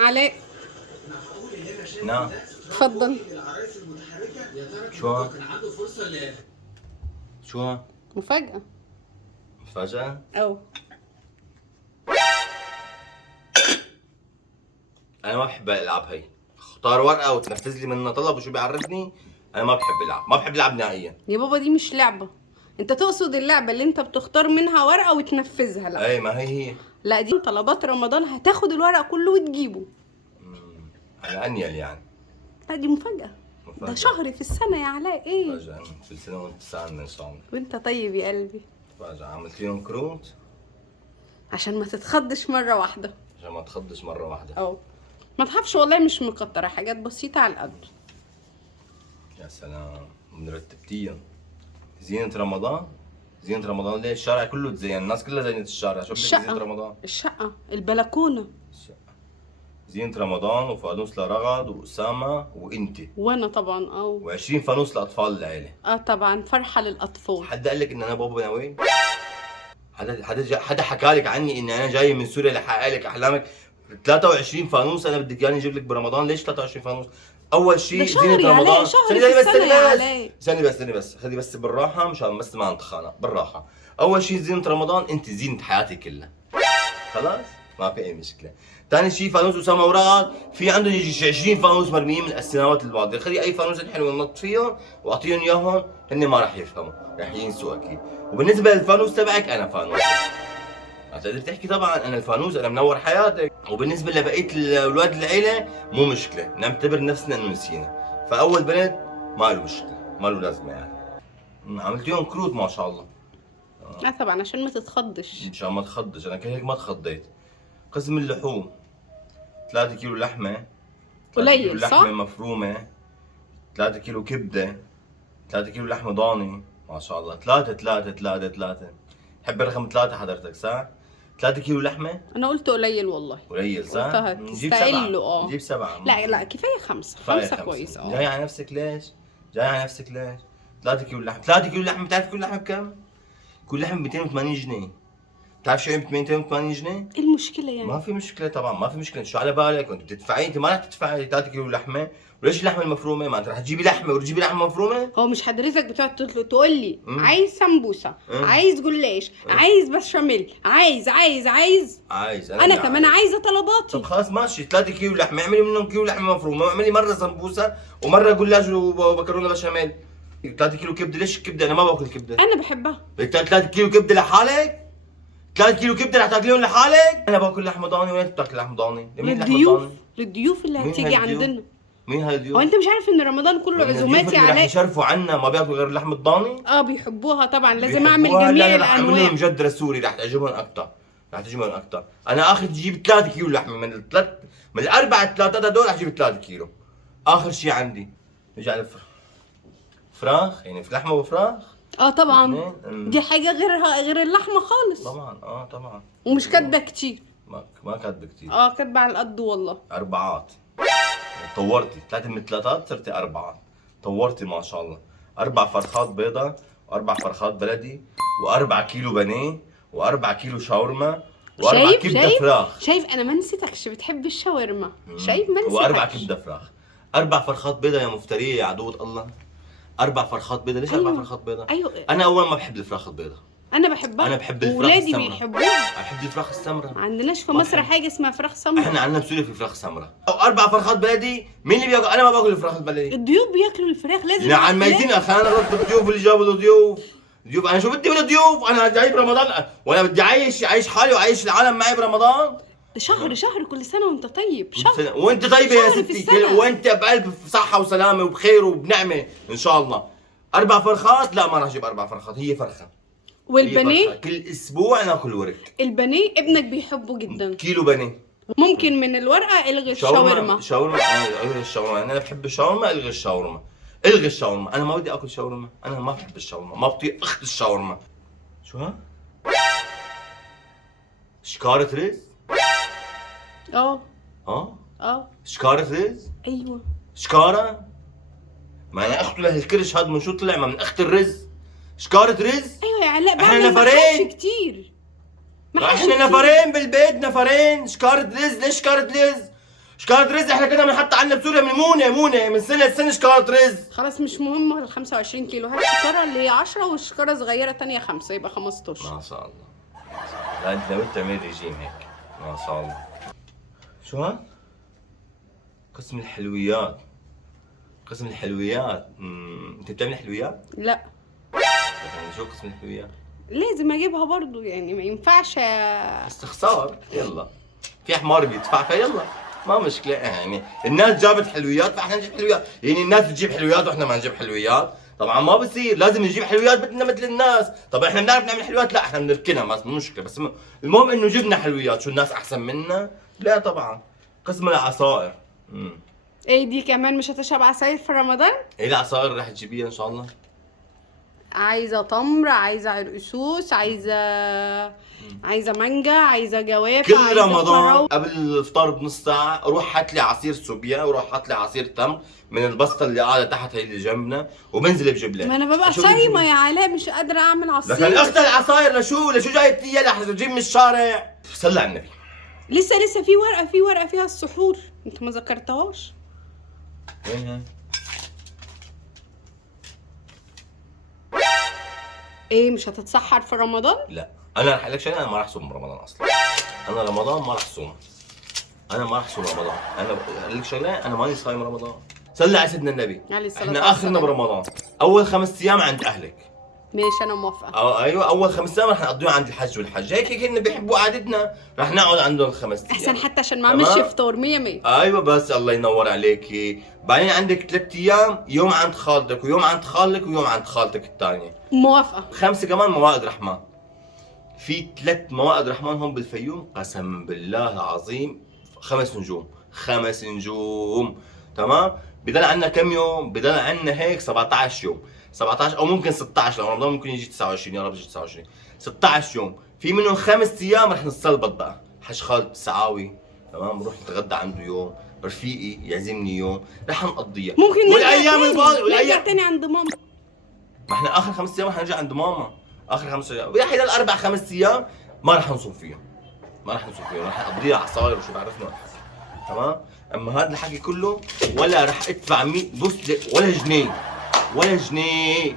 علاء نعم. اتفضل. شو؟ شو؟ مفاجأة. مفاجأة؟ أو أنا ما بحب ألعب هي. اختار ورقة وتنفذ لي منها طلب وشو بيعرفني؟ أنا ما بحب ألعب، ما بحب ألعب نهائيا. يا بابا دي مش لعبة. انت تقصد اللعبة اللي انت بتختار منها ورقة وتنفذها؟ لا أي ما هي. لا، دي طلبات رمضان، هتاخد الورقة كله وتجيبه. أنا أنيل يعني. لا دي مفاجأة. مفاجأة. ده شهر في السنة يا علاء. ايه مفاجأة كل سنة وأنت سعدنا إن شاء الله. وانت طيب يا قلبي. مفاجأة عملت لهم كروت عشان ما تتخضش مرة واحدة. عشان ما تخضش مرة واحدة. أو ما تخافش والله، مش مكترة، حاجات بسيطة على القد. يا سلام مرتبتيهم. زينة رمضان؟ زينة رمضان ليه؟ الشارع كله تزين، الناس كلها زينت الشارع، شو بدك زينة رمضان؟ الشقة، البلكونة. زينة رمضان وفانوس لرغد وأسامة وأنت. وانا طبعا. و20 فانوس لأطفال العيلة. طبعا، فرحة للأطفال. حد قال لك إن أنا بابا نوين؟ حدا حكى لك عني إن أنا جاي من سوريا لحقق لك أحلامك؟ 23 فانوس أنا بدك إياني أجيب لك برمضان، ليش 23 فانوس؟ أول شيء زينة رمضان. استني بس خلي بس بالراحة مشان بس ما نتخانق، بالراحة. أول شيء زينة رمضان أنت زينة حياتي كلها. خلاص؟ ما في أي مشكلة. ثاني شيء فانوس أسامة ورغد، في عندهم يجي 20 فانوس مرميين من السنوات اللي بعد، خلي أي فانوس حلو ننط فيهم وأعطيهم إياهم، هن ما راح يفهموا، راح ينسوا أكيد. وبالنسبة للفانوس تبعك أنا فانوس. هتقدر تحكي طبعا أنا الفانوس، أنا منور حياتك. وبالنسبة لبقية الأولاد العيلة مو مشكلة، نعتبر نفسنا إنه نسينا. فأول بنت ما له مشكلة، ما له لازمة يعني. عملتيهم كروت ما شاء الله. طبعا عشان ما تتخضش. إن شاء الله ما تخضش، أنا هيك ما تخضيت. قسم اللحوم 3 كيلو لحمة، 3 كيلو قليل صح؟ لحمة مفرومة، 3 كيلو كبدة، 3 كيلو لحمة ضاني، ما شاء الله. 3 تحب رقم 3 حضرتك صح؟ 3 كيلو لحمة؟ أنا قلت قليل والله. قليل صح؟ قلتها نجيب تستقله. 7. نجيب 7. لا كفاية 5. 5 كويس. جاي على نفسك ليش؟ 3 كيلو لحمة، 3 كيلو لحمة، بتعرف كل لحمة بكم؟ كل لحمة ب 280 جنيه. بتعرف شو قيمة 280 جنيه؟ ايه المشكلة يعني؟ ما في مشكلة طبعا، ما في مشكلة، شو على بالك؟ وانت بتدفعي، انت ما رح تدفعي 3 كيلو لحمة، وليش اللحمة المفرومة؟ ما انت رح تجيبي لحمة وتجيبي لحمة مفرومة؟ هو مش حضرتك بتقعد تقول لي عايز سمبوسة، عايز جلاش، عايز بشاميل، عايز انا كمان عايزة طلباتي. طب خلاص ماشي، 3 كيلو لحمة اعملي منهم كيلو لحمة مفرومة، واعملي مرة سمبوسة ومرة جلاش ومكرونة بشاميل. 3 كيلو كبدة، ليش الكبدة؟ انا ما باكل كبدة. انا بحبها. بدك 3 كيلو كبدة لحالك؟ 3 كيلو كبده رح تاكليهم لحالك؟ انا باكل لحمه ضاني، وين بتاكل لحمه ضاني؟ لمين لحمه ضاني؟ للضيوف اللي هتيجي عندنا. مين هالضيوف؟ هو انت مش عارف ان رمضان كله عزومات يا علاء؟ رح يشرفوا عنا ما بياكلوا غير لحمه ضاني؟ بيحبوها طبعا، لازم اعمل جميع لا رح اعمل الانواع. لهم مجدره سوري، رح تعجبهم اكثر. انا اخر تجيب 3 كيلو لحمه من الاربع ثلاثات هدول، رح اجيب 3 كيلو. اخر شيء عندي نجي على فراخ، يعني في لحمه وفراخ. طبعا دي حاجه غير اللحمه خالص. طبعا طبعا. ومش كاتبه كتير. ما كاتبه كتير. كاتبه على القد والله. 4. طورتي 3 من 3 صرتي 4. طورتي ما شاء الله. 4 فرخات بيضة، و4 فرخات بلدي، و4 كيلو بانيه، و4 كيلو شاورما، و4 كبدة فراخ. شايف انا ما نسيتكش بتحب الشاورما. شايف ما نسيتكش. و4 كبدة فراخ. 4 فرخات بيضة يا مفترية يا عدوة الله. 4 فرخات بيضة، ليش 4 فرخات بيضة؟ أنا أول ما بحب الفراخ البيضة. انا بحبها. انا بحب الفراخ ولادي السمراء. بيحبوها. بحب الفراخ السمراء. ما عندناش في مصر حاجه اسمها فراخ سمراء. احنا عندنا بسوريا في فراخ سمراء. او 4 فرخات بلدي، مين اللي بياكل؟ انا ما باكل الفراخ البلدي. الضيوف بياكلوا الفراخ لازم. نعم ميتين. خلينا نرد الضيوف اللي جابوا الضيوف. انا شو بدي من الضيوف؟ انا جاي برمضان وانا بدي اعيش حالي واعيش العالم معي برمضان. شهر كل سنه وانت طيب. شهر وانت طيبه يا ستي، وانت بقلب صحه وسلامه وبخير وبنعمه ان شاء الله. 4 فرخات؟ لا ما راح اجيب 4 فرخات، هي فرخه. والبانيه كل اسبوع ناكل ورك. البانيه ابنك بيحبه جدا. كيلو بانيه. ممكن من الورقه الغي الشاورما. الغي الشاورما. انا بحب الشاورما، الغي الشاورما. انا ما بدي اكل شاورما، انا ما بحب الشاورما، ما بطيق اخت الشاورما. شو ها؟ شكارة رز؟ شكارة رز؟ ايوه شكارة؟ ما انا اخته لهالكرش هاد من شو طلع؟ ما من اخت الرز. شكارة رز؟ ايوه يا علاء، احنا نفرين كتير احنا نفرين بالبيت، نفرين. شكارة رز، ليش شكارة رز؟ شكارة رز احنا كنا بنحط عنا بسوريا من مونة من سنة لسنة شكارة رز. خلاص مش مهم ال 25 كيلو، هات الشكارة اللي هي 10 والشكارة صغيرة تانية 5 يبقى 15. ما شاء الله. لا انت ناوي تعمل ريجيم هيك. ما شاء الله. شو هاد؟ قسم الحلويات. قسم الحلويات. انت بتعمل حلويات؟ لا يعني شو قسم الحلويات؟ لازم اجيبها برضو يعني، ما ينفعش استخسار. يلا في حمار بيدفع فيلا ما مشكلة يعني. الناس جابت حلويات فاحنا نجيب حلويات، يعني الناس بتجيب حلويات واحنا ما نجيب حلويات؟ طبعا ما بصير، لازم نجيب حلويات بدنا مثل الناس. طب احنا بنعرف نعمل حلويات؟ لا احنا بنركنها ما مشكلة، بس المهم انه جبنا حلويات. شو الناس احسن منا؟ لا طبعا. قسم العصائر. ايه دي كمان مش هتشرب عصاير في رمضان؟ ايه العصائر رح تجيبيها ان شاء الله؟ عايزة تمر، عايزة عرقسوس، عايزة مانجا، عايزة جوافة، كل عايزة رمضان فراولة. قبل الفطار بنص ساعة روح هات لي عصير سوبيا وروح هات لي عصير تمر من البسطة اللي قاعدة تحت هي اللي جنبنا وبنزل بجيب لك. ما انا ببقى صايمة يا علاء، مش قادرة اعمل لكن عصير. اخت العصاير لشو جايب لي اياها؟ تجيب من الشارع. صلي على النبي. لسه في ورقة فيها السحور، انت ما ذكرتهاش. وين هي؟ ايه مش هتتسحر في رمضان؟ لا انا رح اقول لك شغله، انا ما رح صوم رمضان اصلا. انا رمضان ما رح صوم. انا ما رح صوم رمضان. انا اقول لك شغله، انا ماني صايم رمضان. صلي على سيدنا النبي. عليه الصلاة احنا والسلام. اخرنا برمضان اول 5 ايام عند اهلك. ماشي انا موافقة. ايوه اول 5 ايام رح نقضيهم عند الحج والحج، هيك هن بيحبوا قعدتنا، رح نقعد عندهم 5 ايام. احسن حتى عشان ما اعملش فطور 100. ايوه بس الله ينور عليكي. بعدين عندك 3 ايام، يوم عند خالتك ويوم عند خالك ويوم عند خالتك الثانيه. موافقة. 5 كمان موائد رحمن. في 3 موائد رحمن هون بالفيوم، قسم بالله العظيم 5 نجوم. 5 نجوم تمام. بضل عنا كم يوم؟ بضل عنا هيك 17 يوم. 17 او ممكن 16 لو رمضان ممكن يجي 29، يا رب يجي 29. 16 يوم، في منهم 5 ايام رح نتصلبط بقى. حج خالد السعاوي تمام، بروح نتغدى عنده يوم، رفيقي يعزمني يوم، رح نقضيها. ممكن والايام الفاضيه نرجع تاني عند ماما. ما احنا اخر 5 ايام رح نرجع عند ماما. اخر 5 ايام رح يضل 4-5 ايام ما رح نصوم فيهم. ما رح نصوم فيهم، رح نقضيها عصاير وشو بعرفنا. تمام. اما هذا الحكي كله ولا رح ادفع بص ولا جنيه. ولا جنيه.